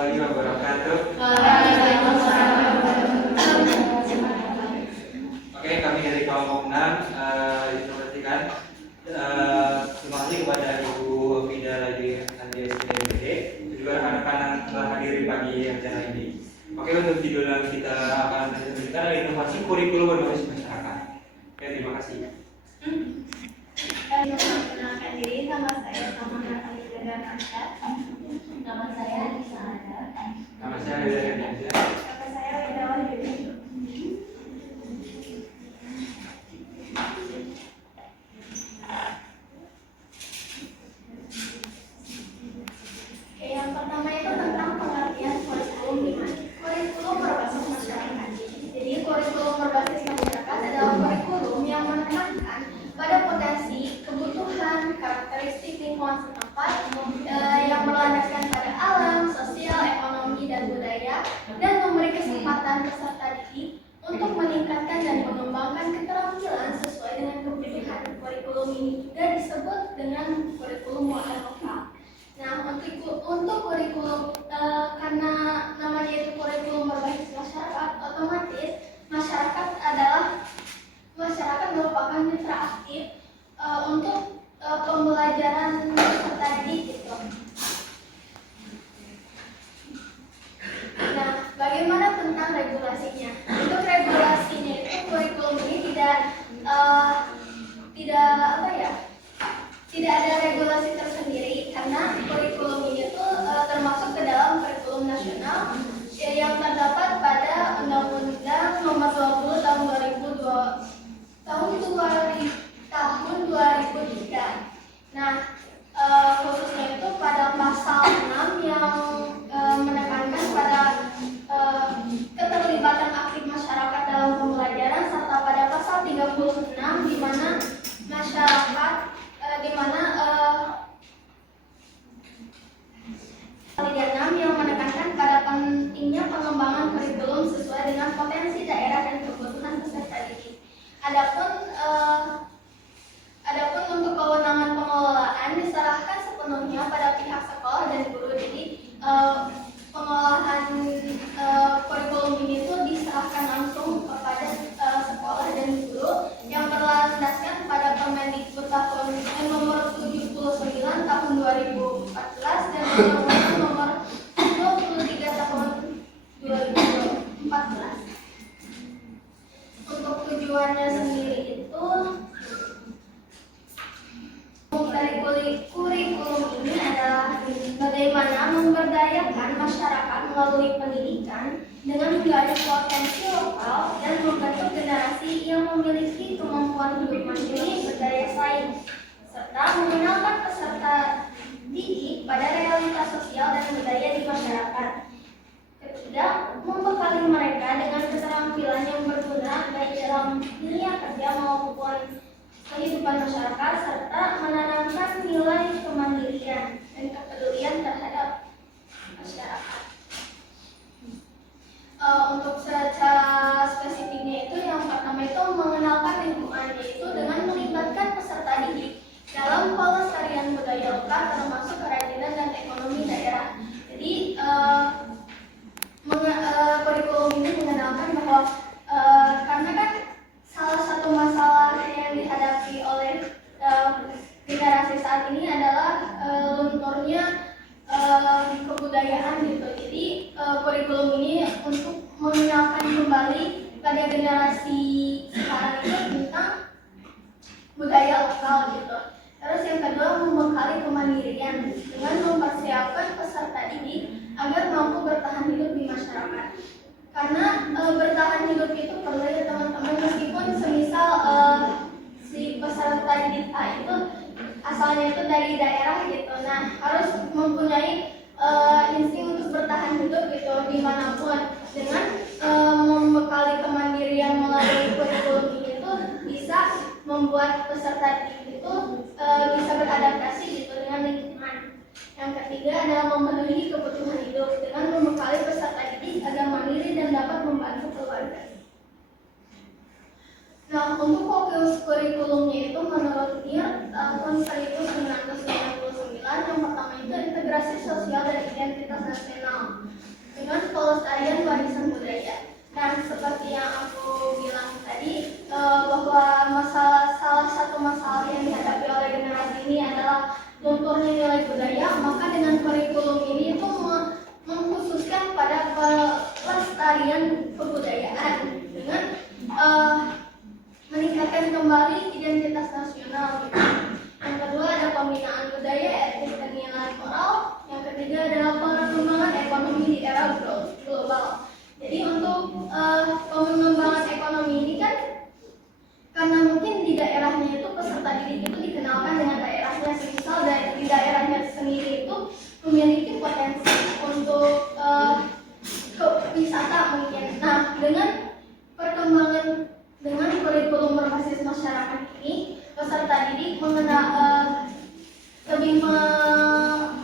warahmatullahi wabarakatuh. Waalaikumsalam warahmatullahi wabarakatuh. Oke, kami dari kelompok 6 diinformasikan. Terima kasih kepada Ibu Fida Ladi Andi SPDMD dan juga rekan-rekan yang telah hadir pagi acara ini. Oke, untuk judul yang kita akan lanjutkan adalah inovasi kurikulum berbasis masyarakat. Oke, terima kasih. Perkenalkan diri, nama saya Samara Alijaga Kansa. Nama saya Anissa Ada. Nama saya Reza Ganjar. Nama saya Widawan Yudi. Yang pertama itu tentang pengertian kurikulum gimana? Kurikulum berbasis masyarakat. Jadi kurikulum berbasis masyarakat adalah kurikulum yang menekankan pada potensi, kebutuhan, karakteristik lingkungan setempat yang berlandaskan pada alam, sosial, ekonomi, dan budaya, dan memberi kesempatan peserta didik untuk meningkatkan dan mengembangkan keterampilan sesuai dengan kebutuhan. Kurikulum ini juga disebut dengan kurikulum muatan lokal. Nah, untuk kurikulum karena namanya itu kurikulum berbasis masyarakat, otomatis masyarakat merupakan mitra aktif untuk pembelajaran peserta didik gitu. Nah, bagaimana tentang regulasinya? Untuk regulasinya itu kurikulum ini tidak ada regulasi tersendiri karena kurikulum ini tuh termasuk ke dalam kurikulum nasional yang terdapat pada Undang-Undang Nomor 20 tahun 2003. Nah, khususnya itu pada pasal 6 yang menekankan pada keterlibatan aktif masyarakat dalam pembelajaran, serta pada pasal 36 di mana masyarakat yang menekankan pada pentingnya pengembangan kurikulum sesuai dengan potensi daerah dan kebutuhan peserta didik. Adapun untuk kewenangan pengelolaan diserahkan sepenuhnya pada pihak sekolah dan guru. Jadi pengolahan kurikulum ini itu diserahkan langsung kepada sekolah dan guru yang berlandaskan pada Permendikbud nomor 79 tahun 2014 dan Undang-Undang nomor 23 tahun 2014. Untuk tujuannya sendiri itu dari kurikulum ini adalah bagaimana memberdayakan masyarakat melalui pendidikan dengan menggali potensi lokal dan membentuk generasi yang memiliki kemampuan hidup mandiri, berdaya saing, serta mengenalkan peserta didik pada realitas sosial dan budaya di masyarakat. Ketiga, membekali mereka dengan keterampilan yang berguna baik dalam dunia kerja maupun kehidupan masyarakat, serta menanamkan nilai kemandirian dan kepedulian terhadap masyarakat. Untuk secara spesifiknya itu yang pertama itu mengenalkan lingkungan, yaitu dengan melibatkan peserta didik dalam pelestarian budaya lokal termasuk kerajinan dan ekonomi daerah. Jadi kurikulum ini mengenalkan bahwa karena kan salah satu masalah yang dihadapi oleh generasi saat ini adalah lunturnya kebudayaan gitu. Jadi kurikulum ini untuk mengenalkan kembali pada generasi sekarang itu tentang budaya lokal gitu. Terus yang kedua, membekali kemandirian dengan mempersiapkan peserta didik agar mampu bertahan hidup di masyarakat. Karena bertahan hidup itu perlu ya teman-teman, meskipun semisal si peserta didik A itu asalnya itu dari daerah gitu. Nah, harus mempunyai insting untuk bertahan hidup gitu dimanapun. Dengan membekali kemandirian melalui kurikulum ini tuh bisa membuat peserta didik itu bisa beradaptasi gitu dengan lingkungan. Yang ketiga adalah memenuhi kebutuhan hidup dengan membekali peserta didik agar mandiri dan dapat membantu keluarga. Nah, untuk fokus kurikulumnya itu menurut NIR tahun 1999 yang pertama itu integrasi sosial dan identitas nasional. pelestarian warisan budaya. Nah, seperti yang aku bilang tadi, bahwa salah satu masalah yang dihadapi oleh generasi ini adalah lunturnya nilai budaya. Maka dengan kurikulum ini itu mengkhususkan pada pelestarian kebudayaan dengan meningkatkan kembali identitas nasional. Yang kedua ada pembinaan budaya, etis dan nilai moral. Yang ketiga adalah pengembangan ekonomi di era global. Jadi untuk pengembangan ekonomi ini kan karena mungkin di daerahnya itu peserta didik itu dikenalkan dengan daerahnya, misal di daerahnya sendiri itu memiliki potensi untuk wisata mungkin. Nah, dengan perkembangan dengan kurikulum berbasis masyarakat ini, peserta didik lebih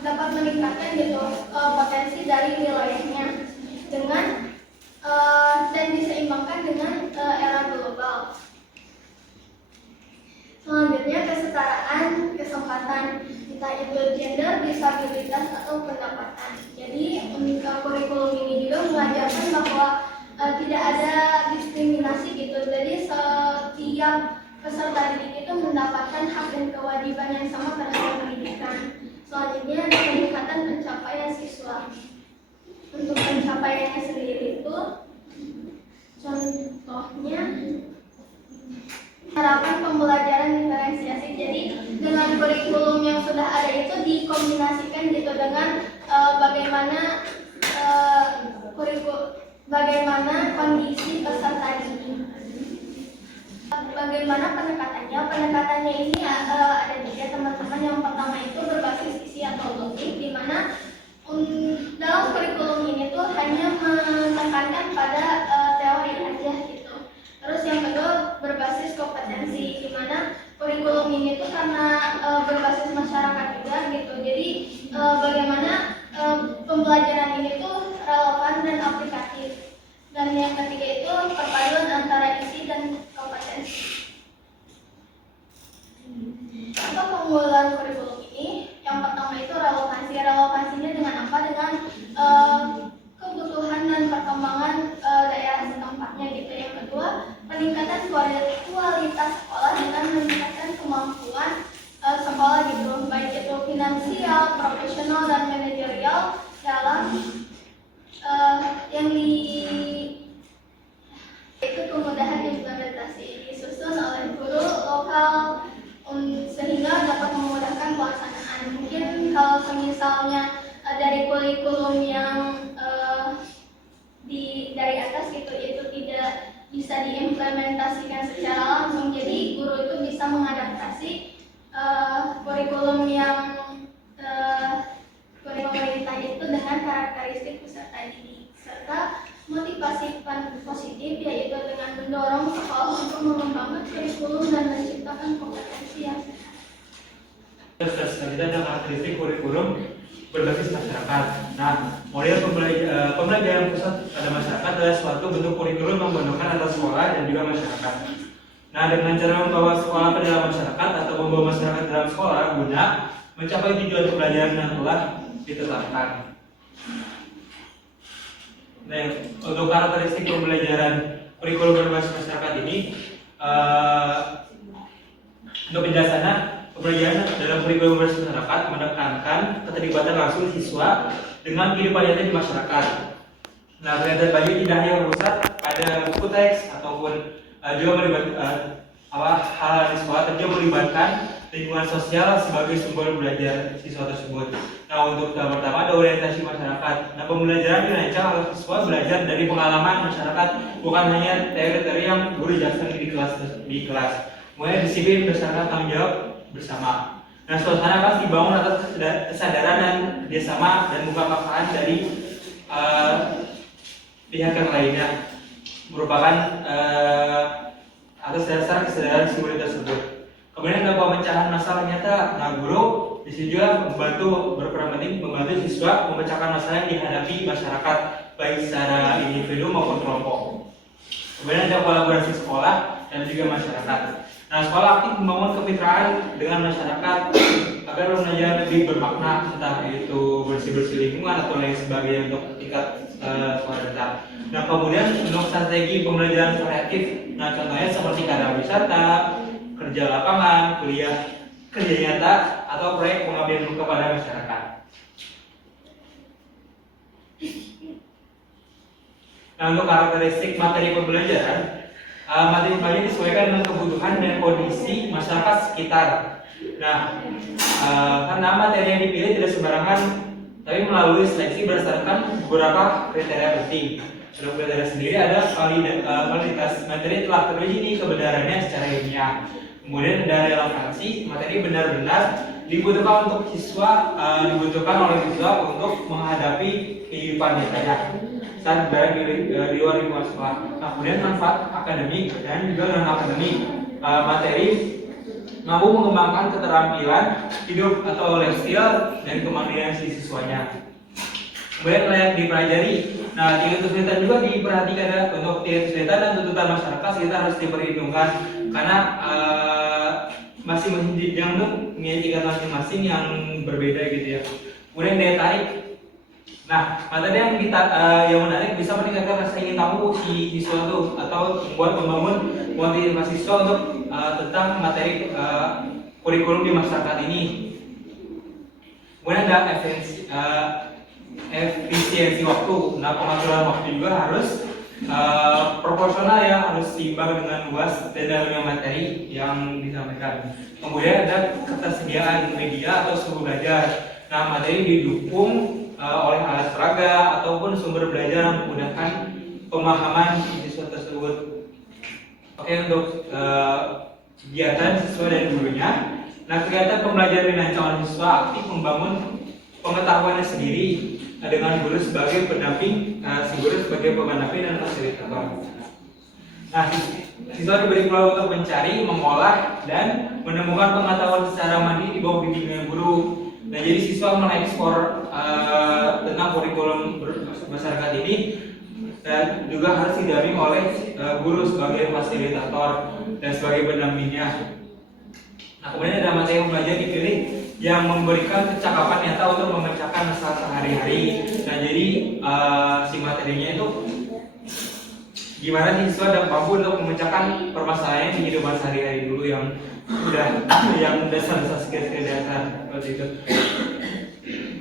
dapat meningkatkan gitu potensi dari wilayahnya dengan dan diseimbangkan dengan era global. Selanjutnya kesetaraan kesempatan, entah itu gender, disabilitas atau pendapatan. Jadi kurikulum ini juga mengajarkan bahwa tidak ada diskriminasi gitu. Jadi setiap peserta didik itu mendapatkan hak dan kewajiban yang sama terhadap pendidikan. Selanjutnya ada peningkatan pencapaian siswa. Untuk pencapaiannya sendiri itu contohnya harapan pembelajaran diferensiasi. Jadi dengan kurikulum yang sudah ada itu dikombinasikan gitu dengan bagaimana kondisi peserta didik. Bagaimana pendekatannya? Pendekatannya ini ada tiga, teman-teman. Yang pertama itu berbasis isi atau logik, di mana dalam kurikulum ini tuh hanya menekankan pada teori aja gitu. Terus yang kedua berbasis kompetensi, di mana kurikulum ini tuh karena berbasis masyarakat juga gitu. Jadi bagaimana pembelajaran ini tuh relevan dan aplikatif. Dan yang ketiga itu perpaduan antara isi dan kompetensi. Apa penggunaan kurikulum ini? Yang pertama itu relevansi. Relevansinya dengan apa? Dengan kebutuhan dan perkembangan daerah setempatnya gitu. Yang kedua, peningkatan kualitas sekolah dengan meningkatkan kemampuan sekolah gitu, baik itu finansial, profesional dan manajerial dalam yang itu kemudahan implementasi disusun oleh guru lokal sehingga dapat memudahkan pelaksanaan. Mungkin kalau misalnya dari kurikulum yang dari atas gitu itu tidak bisa diimplementasikan secara langsung, jadi guru itu bisa mengadaptasi kurikulum yang pemerintah itu dengan karakteristik peserta didik serta motivasi positif, yaitu dengan mendorong sekolah untuk mengembangkan kurikulum dan menciptakan kompetensi yang Terus kita ada karakteristik kurikulum berbasis masyarakat. Nah, model pembelajaran pusat pada masyarakat adalah suatu bentuk kurikulum yang menggunakan antara sekolah dan juga masyarakat. Nah, dengan cara membawa sekolah ke dalam masyarakat atau membawa masyarakat ke dalam sekolah guna mencapai tujuan pembelajaran yang telah ditetapkan. Nah, untuk karakteristik pembelajaran kurikulum berbasis masyarakat ini, untuk penjelasannya, pembelajaran dalam kurikulum berbasis masyarakat menekankan keterlibatan langsung siswa dengan kehidupan nyata di masyarakat. Nah, kelihatan bagi tidak hanya berpusat pada buku teks ataupun juga melibatkan hal di sekolah, tapi juga melibatkan lingkungan sosial sebagai sumber belajar siswa tersebut. Nah, untuk tahap pertama ada orientasi masyarakat. Nah, pembelajaran dirancang oleh siswa belajar dari pengalaman masyarakat, bukan hanya teori-teori yang guru jelaskan di kelas. Mulai disiplin berdasarkan tanggung jawab bersama. Nah, suasana kelas dibangun atas kesadaran dan kerjasama dan kepakaan dari pihak yang lainnya, merupakan atas dasar kesadaran si murid tersebut. Kemudian ada pemecahan masalah nyata. Nah, guru di sini juga membantu, berperan penting membantu siswa memecahkan masalah yang dihadapi masyarakat, baik secara individu maupun kelompok. Kemudian ada kolaborasi sekolah dan juga masyarakat. Nah, sekolah aktif membangun kemitraan dengan masyarakat agar pembelajaran lebih bermakna, entah itu bersih-bersih lingkungan atau lain sebagainya untuk tingkat sekolah dasar. Nah, kemudian untuk strategi pembelajaran variatif, nah contohnya seperti karya wisata, kerja lapangan, kuliah kerja nyata, atau proyek pengabdian kepada masyarakat. Nah, untuk karakteristik materi pembelajaran, materi pembelajaran disesuaikan dengan kebutuhan dan kondisi masyarakat sekitar. Nah, karena materi yang dipilih tidak sembarangan, tapi melalui seleksi berdasarkan beberapa kriteria penting. Untuk kriteria sendiri ada validitas materi telah teruji nih kebenarannya secara ilmiah. Kemudian ada relevansi, materi benar-benar dibutuhkan untuk siswa, dibutuhkan oleh siswa untuk menghadapi kehidupan nyatanya saat berada di luar lingkungan sekolah. Nah, kemudian manfaat akademik dan juga non akademik, materi mampu mengembangkan keterampilan hidup atau life skill dan kemandirian si siswanya. Kemudian layak dipelajari. Nah, tingkat kesulitan juga diperhatikan ya. Untuk tingkat kesulitan dan tuntutan masyarakat kita harus diperhitungkan karena masing-masing jenjang tuh punya tingkat masing-masing yang berbeda gitu ya. Kemudian daya tarik. Nah, materi yang menarik bisa meningkatkan rasa ingin tahu si siswa tuh atau membangun motivasi siswa untuk tentang materi kurikulum di masyarakat ini. Kemudian ada efisiensi waktu. Nah, pengaturan waktu juga harus proporsional ya, harus seimbang dengan luas dan dalamnya materi yang disampaikan. Kemudian ada ketersediaan media atau sumber belajar. Nah, materi didukung oleh alat peraga ataupun sumber belajar yang memudahkan pemahaman siswa tersebut. Oke, untuk kegiatan siswa dan gurunya. Nah, kegiatan pembelajaran dirancang oleh siswa aktif membangun pengetahuannya sendiri dengan guru sebagai pendamping, si guru sebagai pendamping dan fasilitator. Nah, siswa diberi peluang untuk mencari, mengolah, dan menemukan pengetahuan secara mandiri di bawah bimbingan guru. Nah, jadi siswa mengekspor tentang kurikulum masyarakat ini dan juga harus didampingi oleh guru sebagai fasilitator dan sebagai pendampingnya. Nah, kemudian ada materi yang belajar dipilih yang memberikan kecakapan nyata untuk memecahkan masalah sehari-hari. Nah, jadi si materinya itu gimana siswa dan mampu untuk memecahkan permasalahan di kehidupan sehari-hari dulu yang yang dasar-dasar skill dasar seperti itu,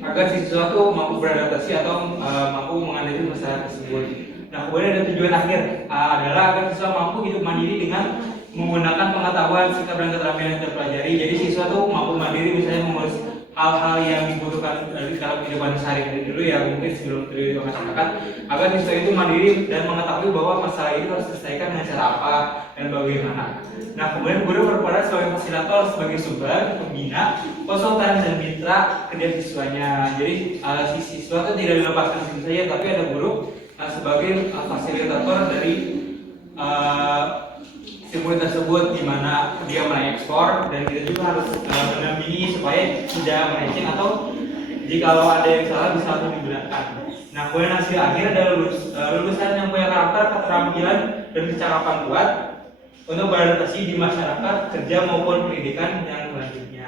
agar siswa tuh mampu beradaptasi atau mampu menghadapi masalah tersebut. Nah, kemudian ada tujuan akhir adalah agar siswa mampu hidup mandiri dengan menggunakan pengetahuan, sikap dan keterampilan yang terpelajari. Jadi siswa tuh mampu mandiri, misalnya mengurus hal-hal yang dibutuhkan dalam kehidupan sehari-hari dulu ya, mungkin sebelum terjadi masyarakat, agar siswa itu mandiri dan mengetahui bahwa masalah itu harus diselesaikan dengan cara apa dan bagaimana. Nah, kemudian guru berperan sebagai fasilitator, sebagai sumber, pembina, konsultan dan mitra kerja siswanya. Jadi si siswa itu tidak dilepaskan begitu saja, tapi ada guru sebagai fasilitator dari simulasi tersebut, di mana dia mengekspor dan kita juga harus mendampingi supaya tidak melenceng atau jika ada yang salah bisa langsung dibenarkan. Nah, kemudian hasil akhir adalah lulusan yang punya karakter, keterampilan dan kecakapan kuat untuk beradaptasi di masyarakat, kerja maupun pendidikan yang selanjutnya.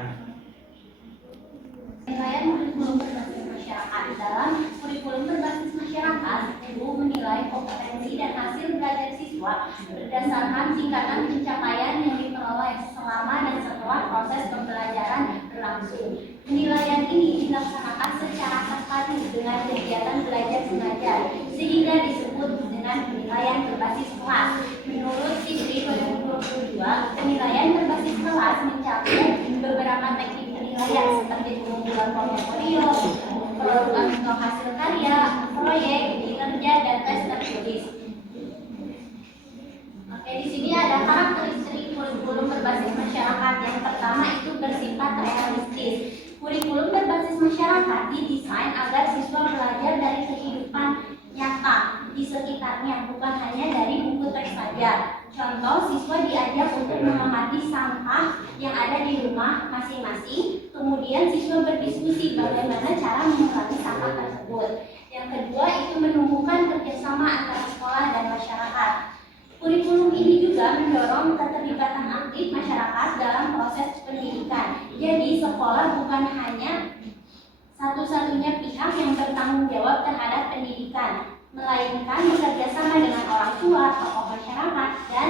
Penilaian kurikulum berbasis masyarakat. Dalam kurikulum berbasis masyarakat, guru menilai kompetensi dan hasil belajar siswa berdasarkan tingkatan pencapaian yang diperoleh selama dan setelah proses pembelajaran berlangsung. Penilaian ini dilaksanakan secara terpadu dengan kegiatan belajar mengajar, sehingga disebut dengan penilaian berbasis kelas. Menurut ISRI 2022, penilaian berbasis kelas mencakup beberapa teknik penilaian seperti pengumpulan portofolio, penentuan hasil karya, proyek, kinerja, dan tes tertulis. Oke, di sini ada karakteristik kurikulum berbasis masyarakat. Yang pertama itu bersifat realistis. Kurikulum berbasis masyarakat didesain agar siswa belajar dari kehidupan nyata di sekitarnya, bukan hanya dari buku teks saja. Contoh, siswa diajak untuk mengamati sampah yang ada di rumah masing-masing. Kemudian siswa berdiskusi bagaimana cara mengurangi sampah tersebut. Yang kedua itu menumbuhkan kerjasama antara sekolah dan masyarakat. Kurikulum ini juga mendorong keterlibatan aktif masyarakat dalam proses pendidikan, Jadi sekolah bukan hanya satu-satunya pihak yang bertanggung jawab terhadap pendidikan, melainkan bekerjasama dengan orang tua, tokoh masyarakat, dan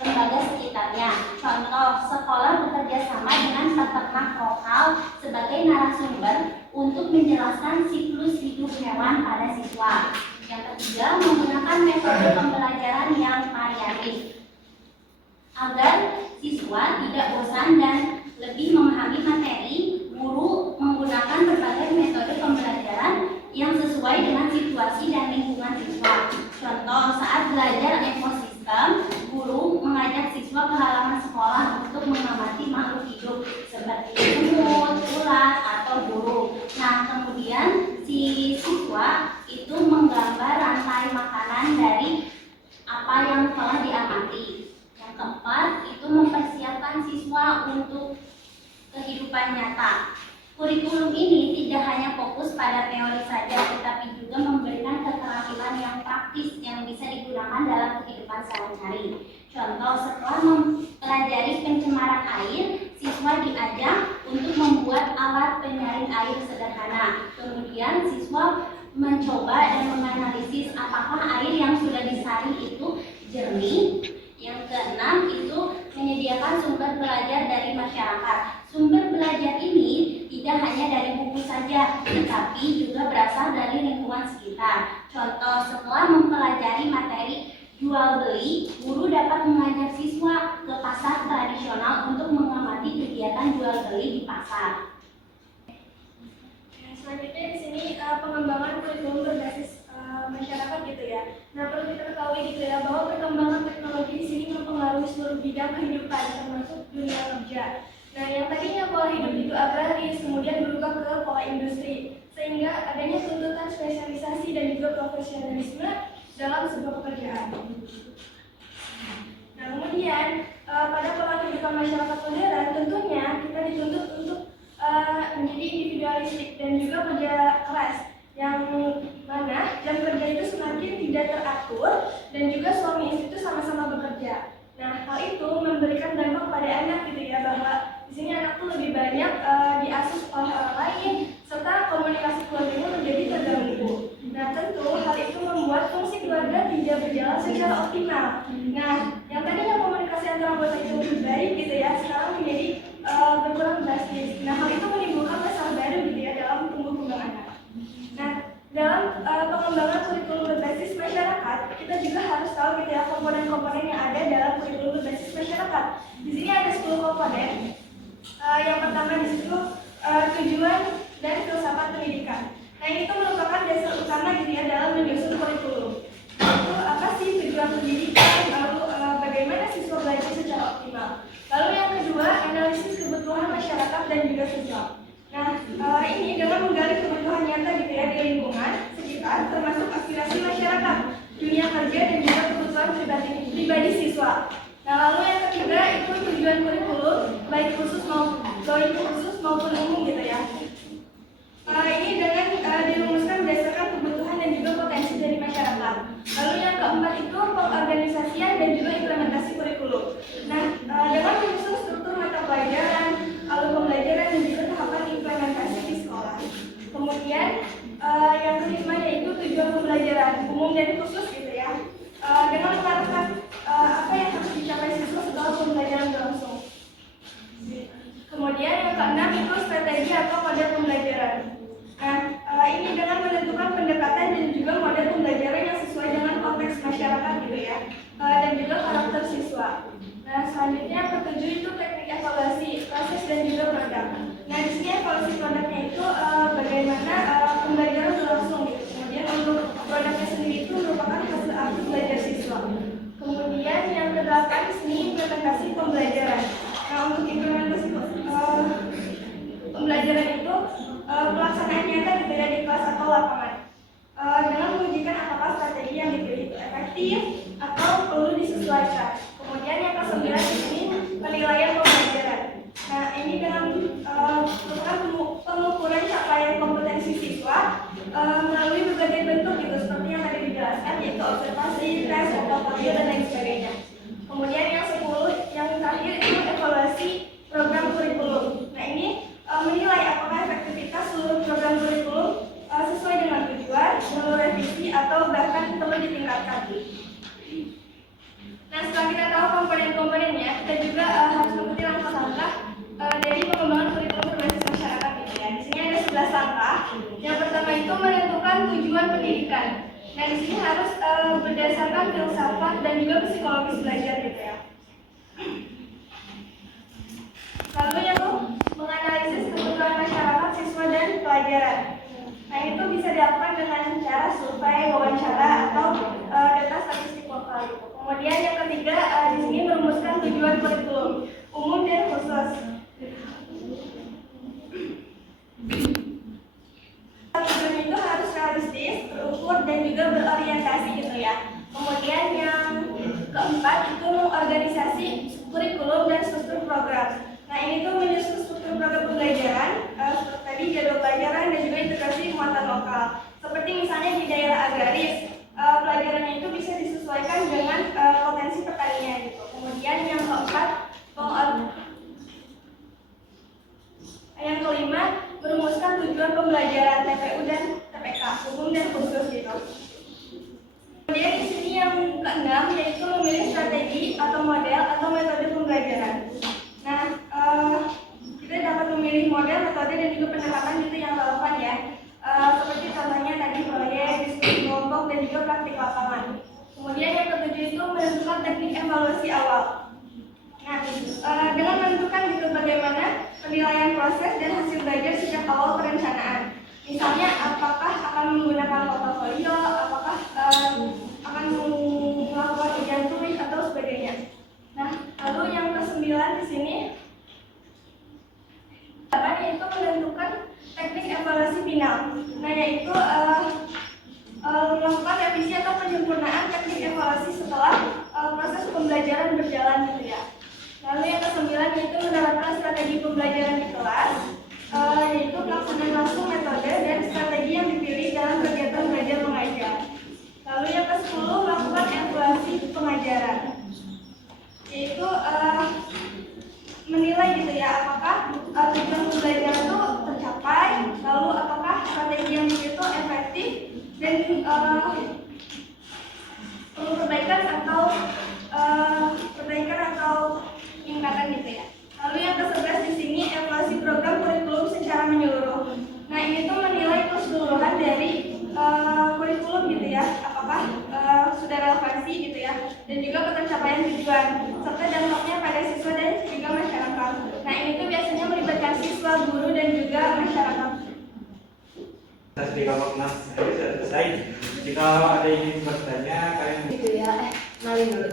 lembaga sekitarnya. Contoh, sekolah bekerja sama dengan peternak lokal sebagai narasumber untuk menjelaskan siklus hidup hewan pada siswa. Yang ketiga, menggunakan metode pembelajaran yang variatif agar siswa tidak bosan dan lebih memahami materi. Guru menggunakan berbagai metode pembelajaran yang sesuai dengan situasi dan lingkungan siswa. Contoh, saat belajar ekosistem, guru mengajak siswa ke halaman sekolah untuk mengamati makhluk hidup seperti semut, ulat, atau burung. Nah, kemudian si siswa itu menggambar rantai makanan dari apa yang telah diamati. Yang keempat, itu mempersiapkan siswa untuk kehidupan nyata. Kurikulum ini tidak hanya fokus pada teori saja, tetapi juga memberikan keterampilan yang praktis yang bisa digunakan dalam kehidupan sehari-hari. Contoh, setelah mempelajari pencemaran air, siswa diajak untuk membuat alat penyaring air sederhana. Kemudian siswa mencoba dan menganalisis apakah air yang sudah disaring itu jernih. Yang keenam itu menyediakan sumber belajar dari masyarakat. Sumber belajar ini tidak hanya dari buku saja, tetapi juga berasal dari lingkungan sekitar. Contoh, setelah mempelajari materi jual beli, guru dapat mengajak siswa ke pasar tradisional untuk mengamati kegiatan jual beli di pasar. Selanjutnya di sini pengembangan kurikulum berbasis masyarakat gitu ya. Nah, perlu kita ketahui gitu ya bahwa perkembangan teknologi di sini mempengaruhi seluruh bidang kehidupan termasuk dunia kerja. Nah, yang tadinya pola hidup itu agraris kemudian berubah ke pola industri sehingga adanya tuntutan spesialisasi dan juga profesionalisme dalam sebuah pekerjaan. Nah, kemudian pada pola kehidupan masyarakat modern tentunya kita dituntut untuk menjadi individualistik dan juga kerja keras, yang mana jam kerja itu semakin tidak teratur dan juga suami istri itu sama-sama bekerja. Nah, hal itu memberikan dampak pada anak gitu ya, bahwa di sini anak tuh lebih banyak diasuh oleh orang lain serta komunikasi keluarganya menjadi terganggu. Nah, tentu hal itu membuat fungsi keluarga tidak berjalan secara optimal. Nah, yang tadinya komunikasi antara anggota itu lebih baik gitu ya, sekarang menjadi berkurang drastis. Nah, hal itu menimbulkan masalah baru gitu ya dalam tumbuh kembang anak. Nah, dalam pengembangan kurikulum berbasis masyarakat, kita juga harus tahu gitu ya komponen-komponen yang ada dalam kurikulum berbasis masyarakat. Di sini ada 10 komponen. Yang pertama di situ tujuan dan filsafat pendidikan. Nah, ini tuh merupakan dasar utama gitu ya dalam menyusun kurikulum. Itu apa sih tujuan pendidikan, lalu bagaimana siswa belajar secara optimal. Lalu yang kedua, analisis kebutuhan masyarakat dan juga siswa. Nah, ini dengan menggali kebutuhan nyata gitu ya di lingkungan sekitar, termasuk aspirasi masyarakat, dunia kerja dan juga kebutuhan pribadi siswa. Nah, lalu yang ketiga itu tujuan kurikulum baik khusus maupun umum gitu ya. Ini dengan dirumuskan berdasarkan kebutuhan dan juga potensi dari masyarakat. Lalu yang keempat itu pengorganisasian dan juga implementasi kurikulum. Nah, dengan menyusun struktur mata pelajaran, alur pembelajaran dan juga tahapan implementasi di sekolah. Kemudian yang kelima yaitu tujuan pembelajaran umum dan khusus gitu ya. Dengan mengarahkan apa yang harus dicapai siswa setelah pembelajaran berlangsung. Kemudian yang keenam itu strategi atau model pembelajaran. Nah, ini dengan menentukan pendekatan dan juga model pembelajaran yang sesuai dengan konteks masyarakat gitu ya, dan juga karakter siswa. Nah, selanjutnya ketujuh itu teknik evaluasi, proses dan juga produk. Nah, di sini evaluasi produknya itu bagaimana pembelajaran berlangsung gitu. Kemudian untuk produknya sendiri itu merupakan hasil akhir belajar siswa. Kemudian yang kedelapan di sini implementasi pembelajaran. Nah, untuk implementasi pembelajaran itu pelaksanaan nyata gitu ya di kelas atau lapangan. Dengan mengujikan apakah strategi yang dipilih itu efektif atau perlu disesuaikan. Kemudian yang kesembilan di sini penilaian pembelajaran. Nah, ini dengan merupakan pengukuran capaian kompetensi siswa melalui berbagai bentuk gitu seperti yang tadi dijelaskan, yaitu observasi, tes, portofolio dan lain sebagainya. Kemudian yang 10 yang terakhir itu evaluasi program kurikulum. Nah, ini direvisi atau bahkan perlu ditingkatkan. Nah, setelah kita tahu komponen-komponennya, kita juga harus mengikuti langkah-langkah dari pengembangan kurikulum berbasis masyarakat gitu ya. Di sini ada 11 langkah. Yang pertama itu menentukan tujuan pendidikan. Nah, di sini harus berdasarkan filsafat dan juga psikologis belajar gitu ya. Lalu yang menganalisis kebutuhan masyarakat, siswa dan pelajaran. Nah, itu bisa dilakukan dengan cara survei, wawancara, atau data statistik lokal. Kemudian yang ketiga, di sini merumuskan tujuan kurikulum umum dan khusus. Tujuan itu harus realistis, terukur, dan juga berorientasi gitu ya. Kemudian yang keempat itu organisasi kurikulum dan struktur program. Nah, ini tuh menyusun struktur program pembelajaran, seperti tadi jadwal pelajaran dan juga integrasi muatan lokal. Seperti misalnya di daerah agraris, pelajarannya itu bisa disesuaikan dengan potensi pertanian gitu. Kemudian yang keempat, yang kelima, merumuskan tujuan pembelajaran TPU dan TPK, umum dan khusus gitu. Kemudian di sini yang keenam yaitu memilih strategi atau model atau metode pembelajaran. Nah, kita dapat memilih model, metode, dan juga pendekatan gitu yang relevan ya. Seperti contohnya tadi proyek, diskusi kelompok, dan juga praktik lapangan. Kemudian yang ketujuh itu menentukan teknik evaluasi awal. Nah, dengan menentukan gitu bagaimana penilaian proses dan hasil belajar sejak awal perencanaan. Misalnya, apakah akan menggunakan portofolio, apakah akan melakukan ujian tulis atau sebagainya. Nah, lalu yang kesembilan di sini yaitu menentukan teknik evaluasi final. Nah, yaitu melakukan revisi atau penyempurnaan teknik evaluasi setelah proses pembelajaran berjalan gitu ya. Lalu yang kesembilan yaitu menerapkan strategi pembelajaran di kelas, yaitu pelaksanaan langsung metode dan strategi yang dipilih dalam kegiatan belajar mengajar. Lalu yang ke-10 melakukan evaluasi pengajaran, yaitu menilai gitu ya apakah tujuan pembelajaran itu tercapai, lalu apakah strategi yang itu efektif dan perlu perbaikan atau peningkatan gitu ya. Lalu yang ke-11 di sini evaluasi program kurikulum secara menyeluruh. Nah, ini tuh menilai keseluruhan dari kurikulum gitu ya, apakah sudah relevansi gitu ya, dan juga ketercapaian tujuan serta dampaknya pada siswa dan juga masyarakat. Nah, ini tuh biasanya melibatkan siswa, guru, dan juga masyarakat. Di kelompok 6 sudah selesai. Jika ada yang ingin bertanya, kalian Gitu ya, kenalin dulu.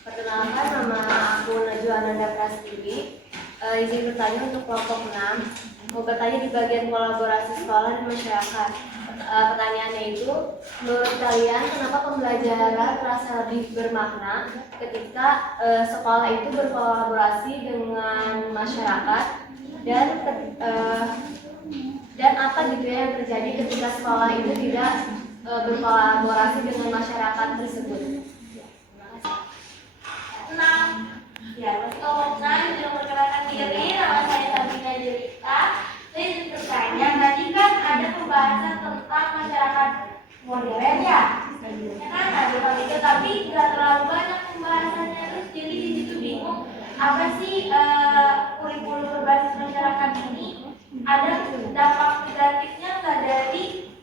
Perkenalkan, nama aku Najwa Ananda Prastiwi. Izin bertanya untuk kelompok 6. Mau bertanya di bagian kolaborasi sekolah dan masyarakat. Pertanyaannya itu, menurut kalian kenapa pembelajaran terasa lebih bermakna ketika sekolah itu berkolaborasi dengan masyarakat dan apa gitu ya yang terjadi ketika sekolah itu tidak berkolaborasi dengan masyarakat tersebut? Nah, ya, untuk yang memperkenalkan diri, nama saya Sabina Jelita. Saya ingin bertanya, tadi kan ada pembahasan tentang masyarakat modern ya? Ya kan, ada begitu, tapi nggak terlalu banyak pembahasannya. Terus jadi di situ bingung, apa sih kurikulum berbasis masyarakat ini? Ada dampak negatifnya nggak dari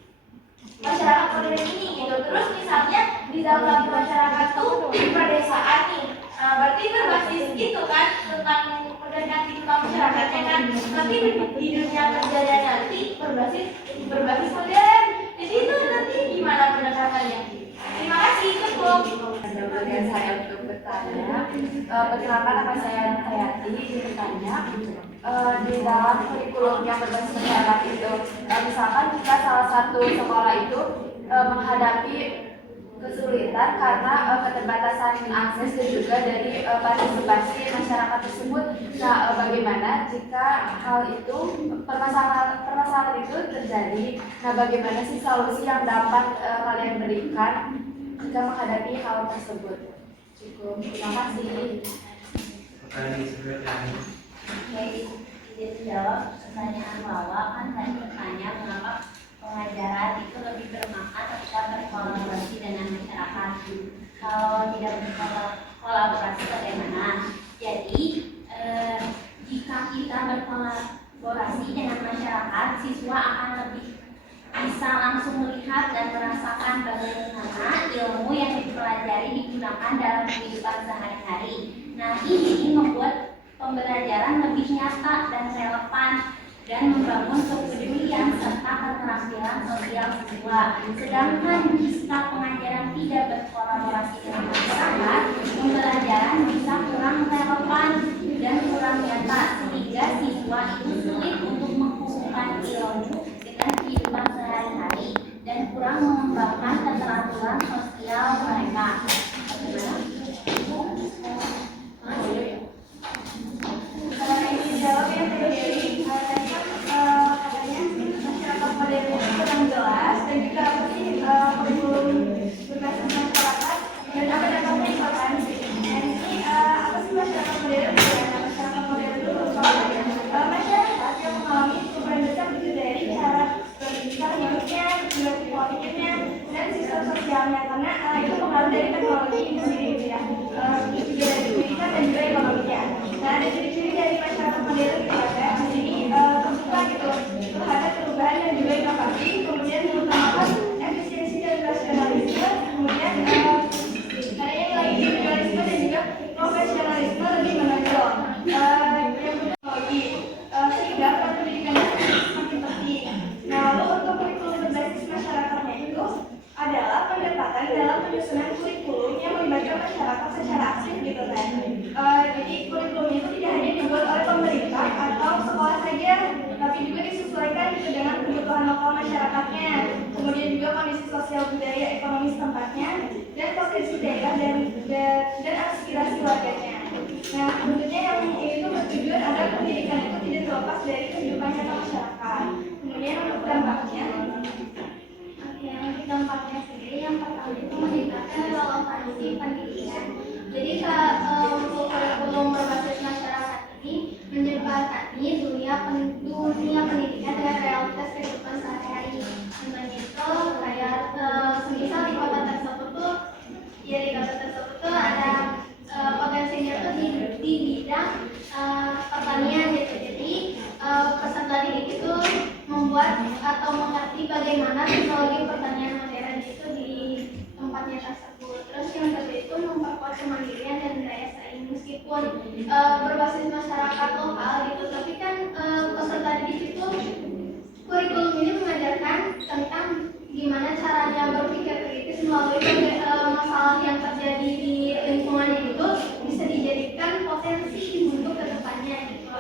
masyarakat modern ini gitu? Terus misalnya di dalam masyarakat tuh di pedesaan nih, berarti berbasis itu kan tentang pendidikan tentang masyarakatnya kan, tapi di dunia kerjanya nanti berbasis modern. Jadi itu nanti gimana pendekatannya? Terima kasih, cukup. Kemudian saya untuk bertanya, perkenalkan nama saya Hayati. Bertanya di dalam kurikulum yang berbasis masyarakat itu, misalkan jika salah satu sekolah itu menghadapi kesulitan karena keterbatasan akses dan juga dari partisipasi masyarakat tersebut. Nah, bagaimana jika hal itu permasalahan itu terjadi? Nah, bagaimana sih solusi yang dapat kalian berikan jika menghadapi hal tersebut? Cukup, terima kasih. Oke, izin jawab pertanyaan Wawa kan tadi bertanya kenapa pengajaran itu lebih bermakna ketika Kalau tidak berkolaborasi bagaimana? Jadi jika kita berkolaborasi dengan masyarakat, siswa akan lebih bisa langsung melihat dan merasakan bagaimana ilmu yang dipelajari digunakan dalam kehidupan sehari-hari. Nah, ini membuat pembelajaran lebih nyata dan relevan dan membangun kepedulian serta keterampilan sosial siswa. Sedangkan jika pengajaran tidak berkolaborasi dengan masyarakat, pembelajaran bisa kurang relevan dan kurang nyata sehingga siswa itu sulit untuk menghubungkan ilmu dengan kehidupan sehari-hari dan kurang mengembangkan keterampilan sosial mereka. Dijawab yang tadi katanya masyarakat modern itu kurang jelas dan juga apa sih kurikulum berbasis masyarakat dan apa dampaknya di kota ini. Dan ini apa sih masyarakat modern? Ya, masyarakat modern itu merupakan masyarakat yang mengalami perubahan besar itu dari cara berbicara hidupnya, perilaku politiknya, dan sistem sosialnya karena itu pengaruh dari teknologi itu sendiri gitu ya. Juga dari pendidikan dan juga ekonominya. Nah, ada ciri-ciri dari masyarakat modern gitu ya, kayak di sini terbuka gitu terhadap perubahan dan juga inovasi, kemudian mengutamakan efisiensi dan rasionalisme, kemudian adanya nilai individualisme dan juga profesionalisme lebih menonjol. Yang kedua teknologi, sehingga peran pendidikannya semakin penting. Nah, lalu untuk kurikulum berbasis masyarakatnya itu adalah pendekatan dalam penyusunan kurikulum yang melibatkan masyarakat secara aktif gitu kan. Jadi kurikulum itu tidak hanya dibuat oleh pemerintah atau sekolah saja, tapi juga disesuaikan gitu dengan kebutuhan lokal masyarakatnya, kemudian juga kondisi sosial budaya ekonomi tempatnya, dan potensi daerah dan aspirasi warganya. Nah, tentunya yang itu bertujuan agar pendidikan itu tidak terlepas dari kehidupan nyata masyarakat. Kemudian untuk dampaknya, dampaknya sendiri yang pertama itu meningkatkan relevansi pendidikan. Jadi untuk kurikulum berbasis masyarakat ini menjembatani dunia pendidikan dengan realitas kehidupan sehari-hari. Contohnya itu kayak semisal di kota tersebut tuh, ya di kota tersebut tuh ada potensinya tuh di bidang pertanian gitu. Jadi peserta didik itu membuat atau mengerti bagaimana teknologi pertanian modern itu di tempatnya tersebut. Terus yang kedua itu memperkuat kemandirian dan daya saing meskipun berbasis masyarakat lokal gitu, tapi kan peserta didik itu kurikulum ini mengajarkan tentang gimana caranya berpikir kritis melalui masalah yang terjadi di lingkungannya itu bisa dijadikan potensi untuk kedepannya gitu.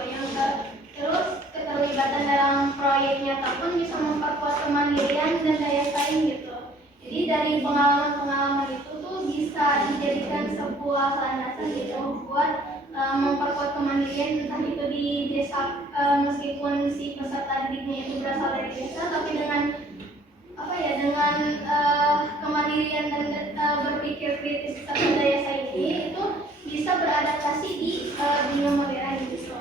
Terus keterlibatan dalam proyeknya ataupun bisa memperkuat kemandirian dan daya saing gitu. Jadi dari pengalaman-pengalaman itu tuh bisa dijadikan sebuah landasan gitu buat memperkuat kemandirian entah itu di desa, meskipun si peserta didiknya itu berasal dari desa, tapi dengan kemandirian dan berpikir kritis serta daya saing ini itu bisa beradaptasi di dunia modern gitu.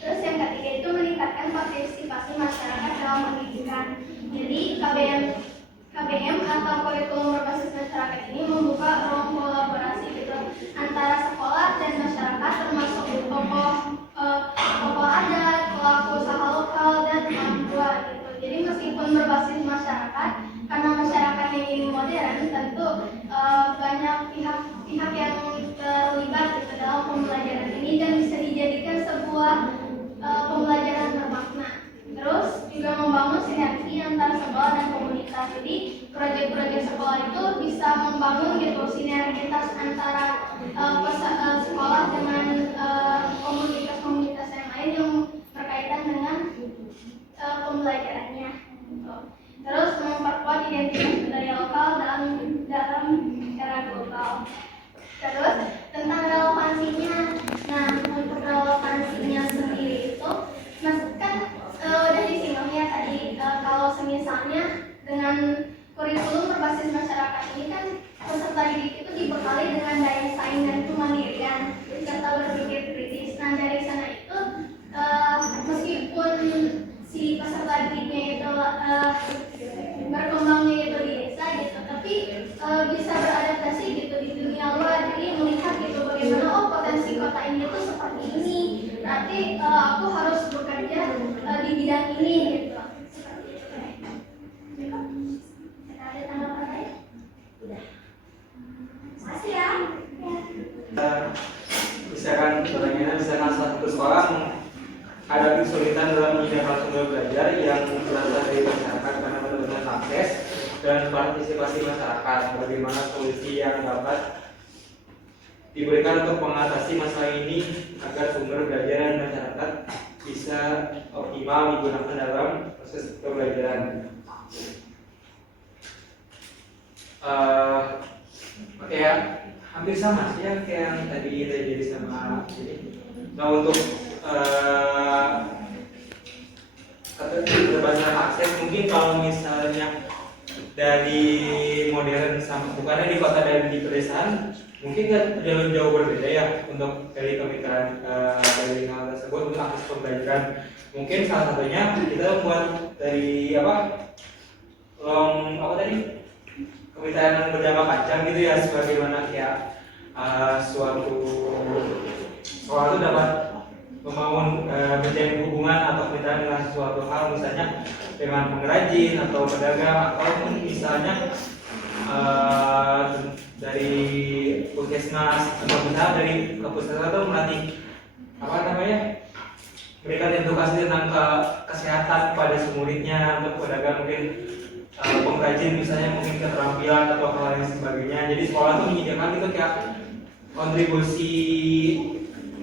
Terus yang ketiga itu meningkatkan partisipasi masyarakat dalam pendidikan. Jadi KBM atau kurikulum berbasis masyarakat ini membuka ruang kolaborasi gitu antara sekolah dan masyarakat, termasuk tokoh adat, pelaku usaha lokal dan orang tua gitu. Jadi meskipun berbasis masyarakat, karena masyarakatnya ini modern, tentu banyak pihak yang terlibat gitu dalam pembelajaran ini dan bisa dijadikan sebuah pembelajaran bermakna. Terus juga membangun sinergi antara sekolah dan komunitas. Jadi proyek-proyek sekolah itu bisa membangun gitu sinergitas antara sekolah dengan komunitas-komunitas yang lain yang berkaitan dengan pembelajarannya. Terus memperkuat identitas budaya lokal dalam era global. Terus tentang relevansinya. Nah, untuk relevansinya sendiri itu, kan udah disinggung ya tadi kalau semisalnya dengan kurikulum berbasis masyarakat ini kan peserta didik itu dibekali dengan daya saing dan kemandirian serta berpikir kritis. Nah, dari sana itu meskipun si peserta didiknya dan partisipasi masyarakat. Bagaimana solusi yang dapat diberikan untuk mengatasi masalah ini agar sumber belajar masyarakat bisa optimal digunakan dalam proses pembelajaran. Oke ya, hampir sama sih ya kayak yang tadi jadi sama ini. Nah untuk keterbatasan akses, mungkin kalau misalnya dari modern sama bukannya di kota dan di pedesaan mungkin kan jauh berbeda ya untuk dari kemitraan dari hal tersebut untuk akses pembelajaran. Mungkin salah satunya kita buat dari kemitraan berjangka panjang gitu ya, sebagaimana ya suatu sekolah itu dapat membangun menjalin hubungan atau kemitraan dengan suatu hal, misalnya dengan pengrajin atau pedagang, ataupun misalnya dari puskesmas atau misalnya dari puskesmas itu melatih berikan edukasi tentang kesehatan pada muridnya, untuk pedagang mungkin pengrajin misalnya mungkin keterampilan atau hal lain sebagainya. Jadi sekolah itu menyediakan itu kayak kontribusi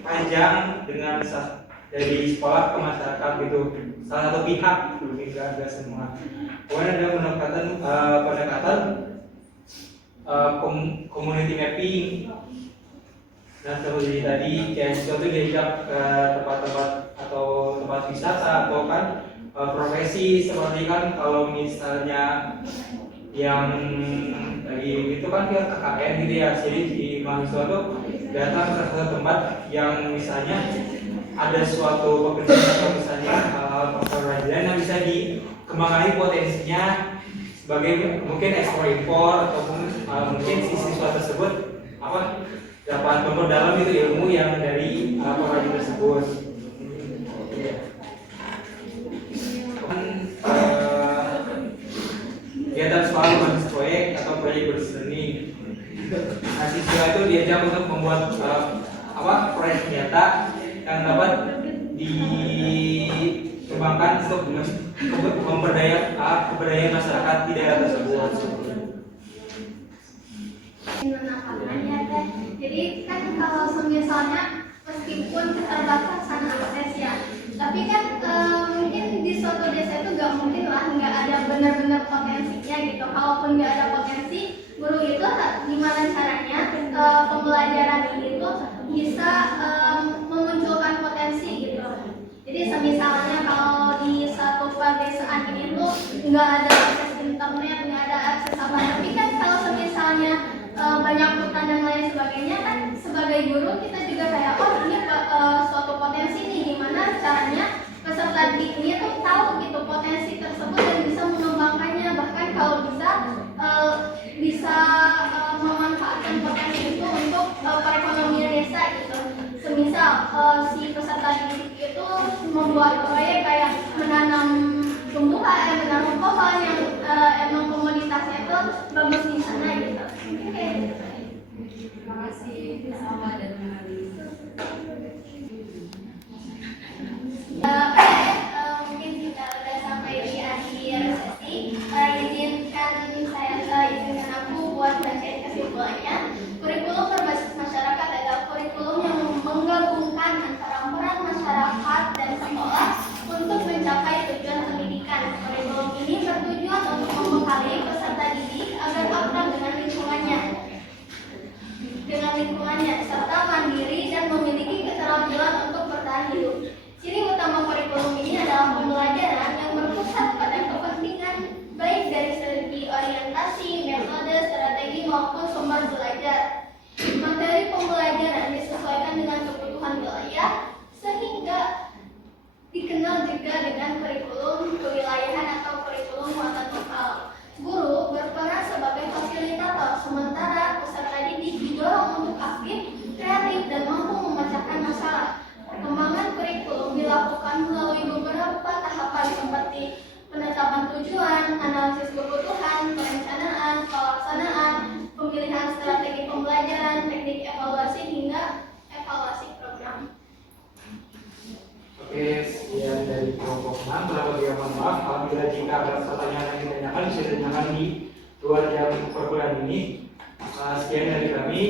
panjang dengan dari sekolah ke masyarakat gitu, salah satu pihak, mungkin nggak semua. Kemudian ada pendekatan community mapping. Nah seperti tadi kayak sesuatu diajak ke tempat-tempat atau tempat wisata atau kan profesi, seperti kan kalau misalnya yang tadi itu kan dia KKN gitu ya, jadi di mahasiswa tuh datang ke satu tempat yang misalnya ada suatu pekerjaan atau misalnya pekerjaan yang bisa dikembangkan potensinya sebagai mungkin ekspor impor, ataupun mungkin si siswa tersebut dapat memperdalam itu ilmu yang dari pekerjaan tersebut. Kegiatan sekolah berbasis proyek atau proyek berseni. Siswa itu diajak untuk membuat proyek nyata yang dapat dikembangkan untuk pemberdayaan masyarakat di daerah tersebut. Jadi kan kalau misalnya meskipun keterbatasan akses ya, tapi kan mungkin di suatu desa itu nggak mungkin lah nggak ada benar-benar potensinya gitu. Kalaupun nggak ada potensi, guru itu gimana caranya pembelajaran ini tuh bisa memunculkan potensi gitu. Jadi misalnya kalau di satu pedesaan ini tuh nggak ada akses internet, nggak ada akses apa, tapi kan kalau misalnya banyak hutan dan lain sebagainya, kan sebagai guru kita juga kayak ini suatu potensi nih, gimana caranya peserta didik ini tuh tahu gitu potensi tersebut dan bisa mengembangkannya, bahkan kalau bisa memanfaatkan potensi itu untuk perekonomian desa gitu. Semisal si peserta didik itu membuat proyek kayak menanam tumbuhan, menanam pohon yang emang komoditasnya itu bagus di sana gitu. Mungkin kayak gitu. Terima kasih Salma dan Mali. Mungkin kita udah sampai di akhir sesi. Izinkan aku buat bacain kesimpulannya. Kurikulum berbasis masyarakat adalah kurikulum yang menggabungkan antara peran masyarakat dan sekolah untuk mencapai tujuan pendidikan. Kurikulum ini bertujuan untuk membekali peserta didik agar akrab dengan lingkungannya serta mandiri dan memiliki keterampilan untuk bertahan hidup. Ciri utama kurikulum ini adalah pembelajaran yang berpusat pada kepentingan baik dari segi orientasi, metode, strategi maupun sumber belajar. Materi pembelajaran disesuaikan dengan kebutuhan wilayah sehingga dikenal juga dengan kurikulum kewilayahan atau kurikulum muatan lokal. Guru berperan sebagai fasilitator, sementara peserta didik didorong untuk aktif, kreatif, dan mampu memecahkan masalah. Perkembangan kurikulum dilakukan melalui beberapa tahapan seperti penetapan tujuan, analisis kebutuhan, perencanaan, pelaksanaan, pemilihan strategi pembelajaran, teknik evaluasi, hingga evaluasi program. Oke, sekian dari kelompok 6. Mohon maaf apabila jika ada pertanyaan yang ditanyakan bisa ditanyakan di perkuliahan ini. Sekian dari kami.